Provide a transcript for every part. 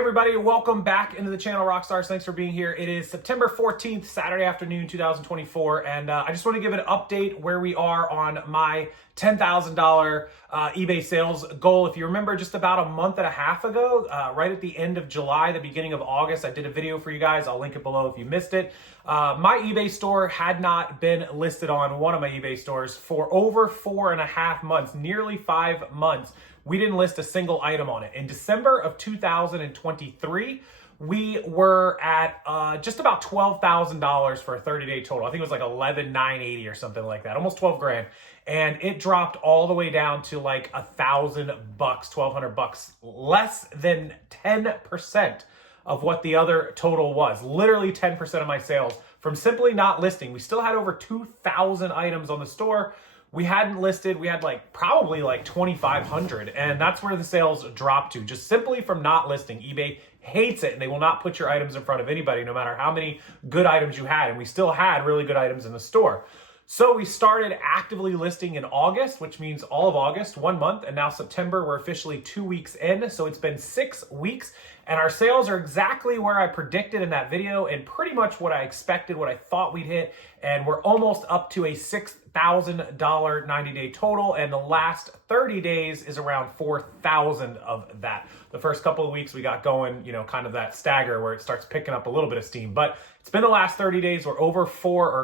everybody, welcome back into the channel, Rockstars. Thanks for being here. It is September 14th, Saturday afternoon, 2024, and I just want to give an update where we are on my $10,000 eBay sales goal. If you remember, just about a month and a half ago, right at the end of July, the beginning of August, I did a video for you guys. I'll link it below if you missed it. My eBay store had not been listed on one of my eBay stores for over 4.5 months, nearly 5 months. We didn't list a single item on it. In December of 2023, we were at just about $12,000 for a 30-day total. I think it was like $11,980 or something like that, almost 12 grand. And it dropped all the way down to like $1,000, $1,200, less than 10% of what the other total was. Literally 10% of my sales from simply not listing. We still had over 2,000 items on the store. We hadn't listed, we had probably 2,500, and that's where the sales dropped to, just simply from not listing. eBay hates it, and they will not put your items in front of anybody, no matter how many good items you had, and we still had really good items in the store. So we started actively listing in August, which means all of August, 1 month, and now September, we're officially 2 weeks in, so it's been 6 weeks, and our sales are exactly where I predicted in that video, and pretty much what I expected, what I thought we'd hit, and we're almost up to a $6,000 90-day total, and the last 30 days is around 4,000 of that. The first couple of weeks we got going, kind of that stagger where it starts picking up a little bit of steam, but it's been the last 30 days. We're over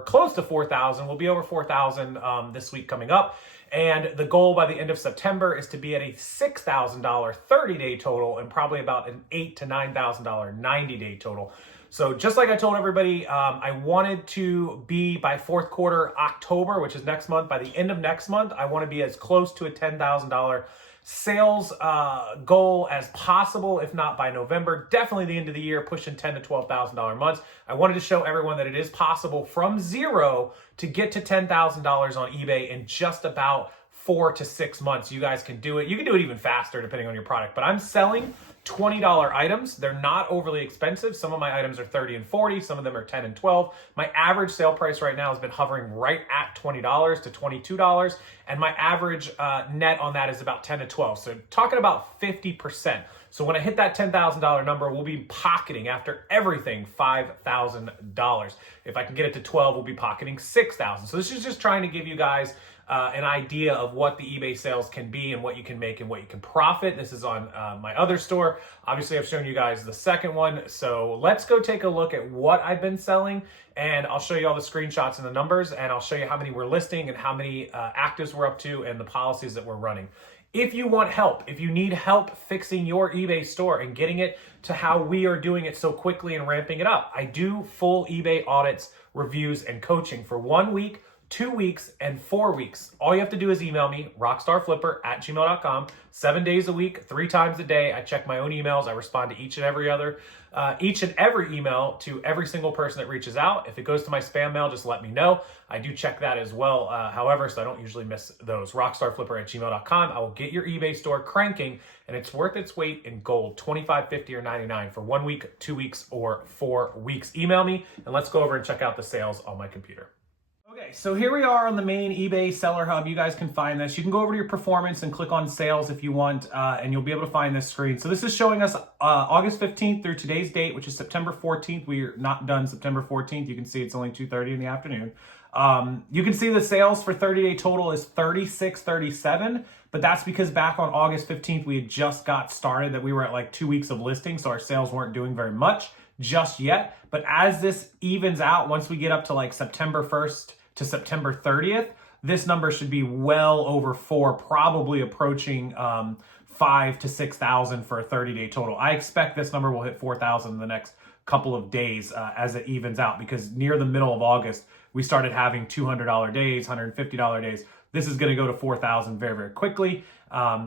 close to 4,000. We'll be over 4,000 this week coming up. And the goal by the end of September is to be at a $6,000 30-day total and probably about an $8,000 to $9,000 90-day total. So just like I told everybody, I wanted to be by fourth quarter October, which is next month. By the end of next month, I want to be as close to a $10,000 sales goal as possible, if not by November. Definitely the end of the year, pushing $10,000 to $12,000 months. I wanted to show everyone that it is possible from zero to get to $10,000 on eBay in just about 4 to 6 months. You guys can do it. You can do it even faster depending on your product, but I'm selling $20 items. They're not overly expensive. Some of my items are 30 and 40. Some of them are 10 and 12. My average sale price right now has been hovering right at $20 to $22. And my average net on that is about 10 to 12. So talking about 50%. So when I hit that $10,000 number, we'll be pocketing, after everything, $5,000. If I can get it to 12, we'll be pocketing $6,000. So this is just trying to give you guys an idea of what the eBay sales can be and what you can make and what you can profit. This is on my other store. Obviously, I've shown you guys the second one. So let's go take a look at what I've been selling, and I'll show you all the screenshots and the numbers, and I'll show you how many we're listing and how many actives we're up to and the policies that we're running. If you want help, if you need help fixing your eBay store and getting it to how we are doing it so quickly and ramping it up, I do full eBay audits, reviews, and coaching for 1 week, 2 weeks, and 4 weeks. All you have to do is email me, rockstarflipper@gmail.com, 7 days a week, 3 times a day. I check my own emails. I respond to each and every email to every single person that reaches out. If it goes to my spam mail, just let me know. I do check that as well, however, so I don't usually miss those. Rockstarflipper@gmail.com. I will get your eBay store cranking, and it's worth its weight in gold, $25, $50, or $99 for 1 week, 2 weeks, or 4 weeks. Email me, and let's go over and check out the sales on my computer. Okay, so here we are on the main eBay Seller Hub. You guys can find this. You can go over to your performance and click on sales if you want, and you'll be able to find this screen. So this is showing us August 15th through today's date, which is September 14th. We're not done September 14th. You can see it's only 2:30 in the afternoon. You can see the sales for 30-day total is $36.37, but that's because back on August 15th, we had just got started, that we were at 2 weeks of listing, so our sales weren't doing very much just yet. But as this evens out, once we get up to September 1st to September 30th, this number should be well over 4, probably approaching 5,000 to 6,000 for a 30-day total. I expect this number will hit 4,000 in the next couple of days as it evens out, because near the middle of August, we started having $200 days, $150 days. This is going to go to 4,000 very, very quickly.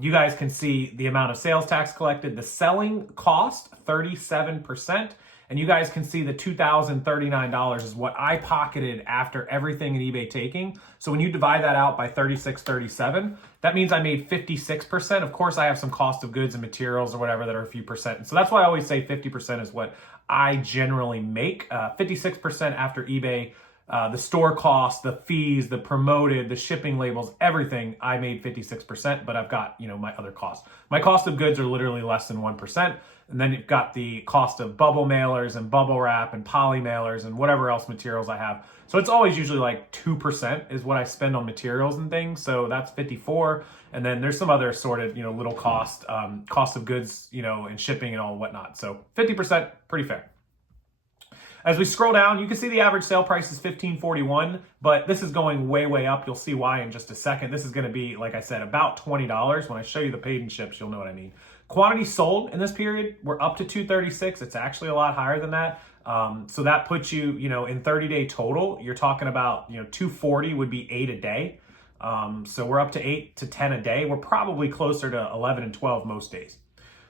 You guys can see the amount of sales tax collected, the selling cost, 37%. And you guys can see the $2,039 is what I pocketed after everything in eBay taking. So when you divide that out by 36.37, that means I made 56%. Of course, I have some cost of goods and materials or whatever that are a few percent. And so that's why I always say 50% is what I generally make. 56% after eBay the store costs, the fees, the promoted, the shipping labels, everything, I made 56%, but I've got, my other costs. My cost of goods are literally less than 1%. And then you've got the cost of bubble mailers and bubble wrap and poly mailers and whatever else materials I have. So it's always usually like 2% is what I spend on materials and things. So that's 54. And then there's some other assorted, little cost of goods, and shipping and all whatnot. So 50%, pretty fair. As we scroll down, you can see the average sale price is $15.41, but this is going way, way up. You'll see why in just a second. This is going to be, like I said, about $20. When I show you the paid and ships, you'll know what I mean. Quantity sold in this period, we're up to 236. It's actually a lot higher than that. So that puts you, in 30-day total, you're talking about, 240 would be 8 a day. So we're up to 8 to 10 a day. We're probably closer to 11 and 12 most days.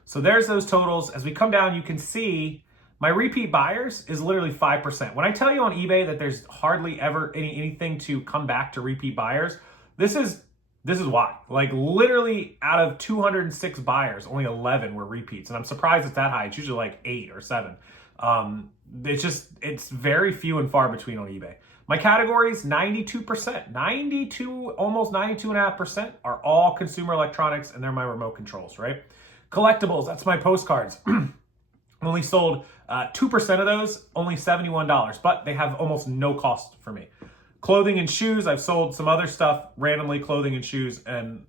So there's those totals. As we come down, you can see my repeat buyers is literally 5%. When I tell you on eBay that there's hardly ever anything to come back to repeat buyers, this is why. Like literally out of 206 buyers, only 11 were repeats. And I'm surprised it's that high. It's usually like 8 or 7. It's very few and far between on eBay. My categories, 92%, almost 92.5% are all consumer electronics, and they're my remote controls, right? Collectibles, that's my postcards. Only sold 2% of those, only $71, but they have almost no cost for me. Clothing and shoes, I've sold some other stuff, randomly clothing and shoes, and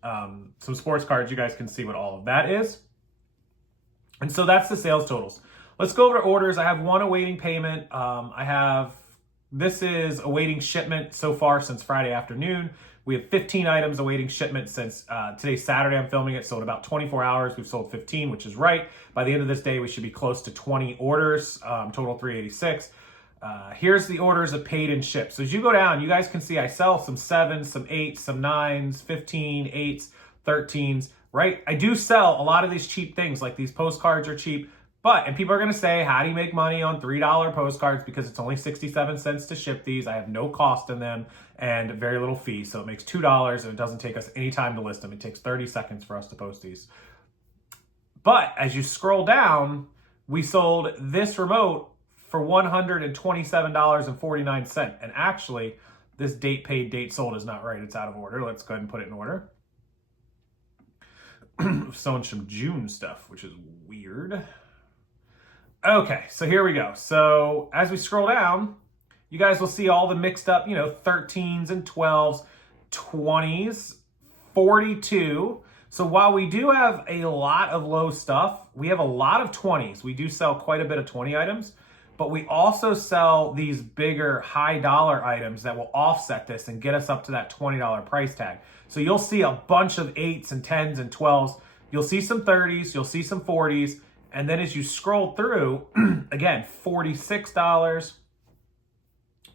some sports cards. You guys can see what all of that is. And so that's the sales totals. Let's go over to orders. I have one awaiting payment. This is awaiting shipment so far since Friday afternoon. We have 15 items awaiting shipment since today's Saturday. I'm filming it, so in about 24 hours, we've sold 15, which is right. By the end of this day, we should be close to 20 orders, total 386. Here's the orders of paid and shipped. So as you go down, you guys can see I sell some 7s, some 8s, some 9s, 15, 8s, 13s, right? I do sell a lot of these cheap things, like these postcards are cheap. And people are going to say, how do you make money on $3 postcards? Because it's only 67 cents to ship these. I have no cost in them and very little fee. So it makes $2 and it doesn't take us any time to list them. It takes 30 seconds for us to post these. But as you scroll down, we sold this remote for $127.49. And actually, this date paid, date sold is not right. It's out of order. Let's go ahead and put it in order. Selling some June stuff, which is weird. Okay, so here we go. So as we scroll down, you guys will see all the mixed up, 13s and 12s, 20s, 42. So while we do have a lot of low stuff, we have a lot of 20s. We do sell quite a bit of 20 items, but we also sell these bigger high dollar items that will offset this and get us up to that $20 price tag. So you'll see a bunch of 8s and 10s and 12s. You'll see some 30s, you'll see some 40s. And then as you scroll through, again, $46,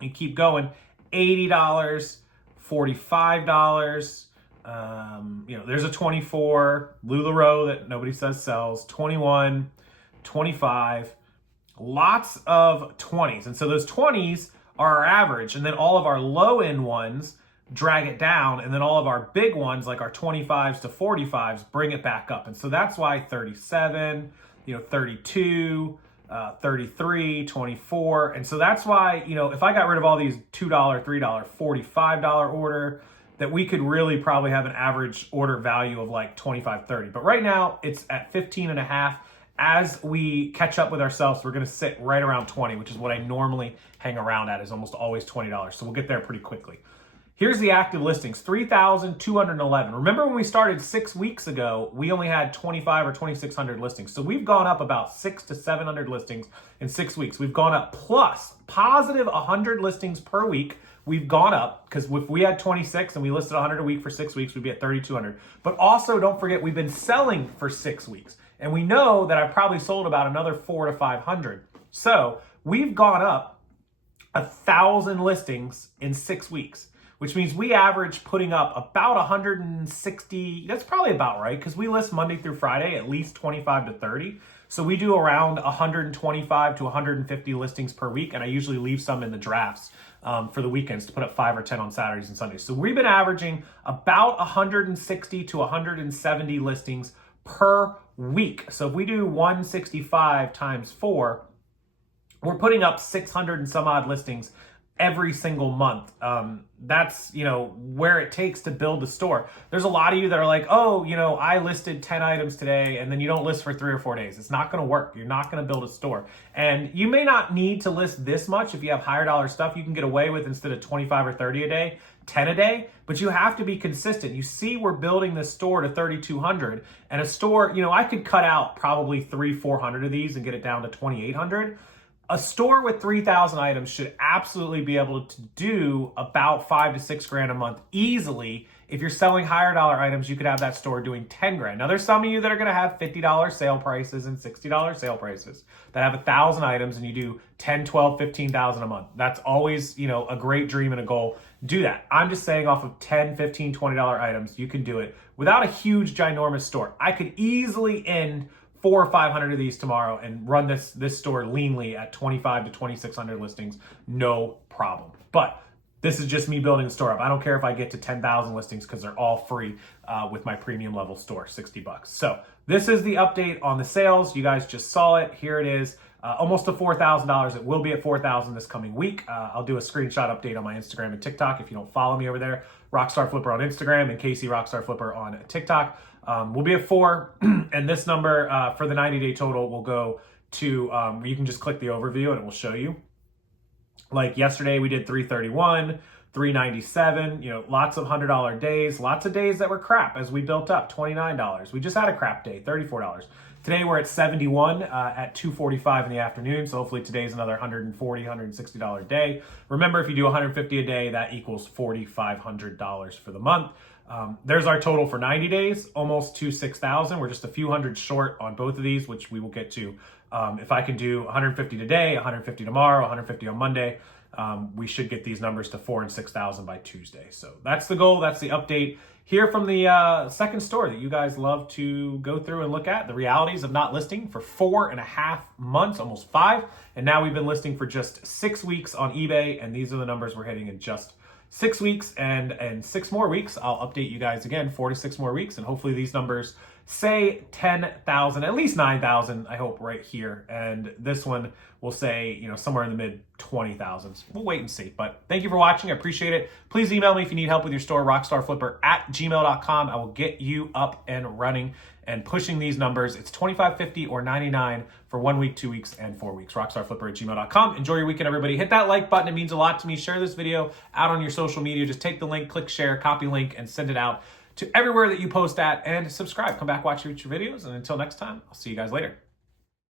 you keep going, $80, $45, there's a 24, LuLaRoe that nobody says sells, 21, 25, lots of 20s. And so those 20s are our average, and then all of our low-end ones drag it down, and then all of our big ones, like our 25s to 45s, bring it back up. And so that's why 37, 32, 33, 24. And so that's why, if I got rid of all these $2, $3, $45 order, that we could really probably have an average order value of like 25, 30. But right now it's at 15 and a half. As we catch up with ourselves, we're going to sit right around 20, which is what I normally hang around at, is almost always $20. So we'll get there pretty quickly. Here's the active listings, 3,211. Remember when we started 6 weeks ago, we only had 25 or 2,600 listings. So we've gone up about 600 to 700 listings in 6 weeks. We've gone up plus positive 100 listings per week. We've gone up, because if we had 26 and we listed 100 a week for 6 weeks, we'd be at 3,200. But also don't forget, we've been selling for 6 weeks. And we know that I've probably sold about another 400 to 500. So we've gone up 1,000 listings in 6 weeks, which means we average putting up about 160. That's probably about right, because we list Monday through Friday, at least 25 to 30. So we do around 125 to 150 listings per week, and I usually leave some in the drafts for the weekends to put up 5 or 10 on Saturdays and Sundays. So we've been averaging about 160 to 170 listings per week. So if we do 165 times 4, we're putting up 600 and some odd listings every single month. That's, where it takes to build the store. There's a lot of you that are like, oh, I listed 10 items today, and then you don't list for 3 or 4 days. It's not going to work. You're not going to build a store. And you may not need to list this much. If you have higher dollar stuff, you can get away with, instead of 25 or 30 a day, 10 a day, but you have to be consistent. You see, we're building this store to 3,200, and a store, I could cut out probably 300-400 of these and get it down to 2,800. A store with 3,000 items should absolutely be able to do about 5 to 6 grand a month easily. If you're selling higher dollar items, you could have that store doing 10 grand. Now, there's some of you that are going to have $50 sale prices and $60 sale prices that have 1,000 items, and you do 10, 12, 15,000 a month. That's always, a great dream and a goal. Do that. I'm just saying, off of 10, 15, $20 items, you can do it without a huge, ginormous store. I could easily end 400 or 500 of these tomorrow and run this store leanly at 2,500 to 2,600 listings, no problem. But this is just me building a store up. I don't care if I get to 10,000 listings, because they're all free with my premium level store, $60. So this is the update on the sales. You guys just saw it. Here it is. Almost to $4,000. It will be at $4,000 this coming week. I'll do a screenshot update on my Instagram and TikTok if you don't follow me over there. Rockstarflipper on Instagram and Casey Rockstarflipper on TikTok. We'll be at 4, and this number for the 90-day total will go to, you can just click the overview and it will show you. Like yesterday, we did 331, 397, lots of $100 days, lots of days that were crap as we built up, $29. We just had a crap day, $34. Today we're at 71 at 2:45 in the afternoon. So hopefully today's another $140, $160 day. Remember, if you do 150 a day, that equals $4,500 for the month. There's our total for 90 days, almost to 6,000. We're just a few hundred short on both of these, which we will get to. If I can do 150 today, 150 tomorrow, 150 on Monday, we should get these numbers to 4,000 and 6,000 by Tuesday. So that's the goal. That's the update here from the second store that you guys love to go through and look at. The realities of not listing for 4.5 months, almost 5. And now we've been listing for just 6 weeks on eBay. And these are the numbers we're hitting in just 6 weeks, and 6 more weeks. I'll update you guys again, 4 to 6 more weeks. And hopefully these numbers say 10,000, at least 9,000, I hope, right here. And this one will say, somewhere in the mid 20,000s. We'll wait and see. But thank you for watching. I appreciate it. Please email me if you need help with your store, rockstarflipper@gmail.com. I will get you up and running and pushing these numbers. It's $25, $50, or $99 for 1 week, 2 weeks, and 4 weeks. rockstarflipper@gmail.com. Enjoy your weekend, everybody. Hit that like button. It means a lot to me. Share this video out on your social media. Just take the link, click share, copy link, and send it out to everywhere that you post at, and subscribe. Come back, watch future videos, and until next time, I'll see you guys later.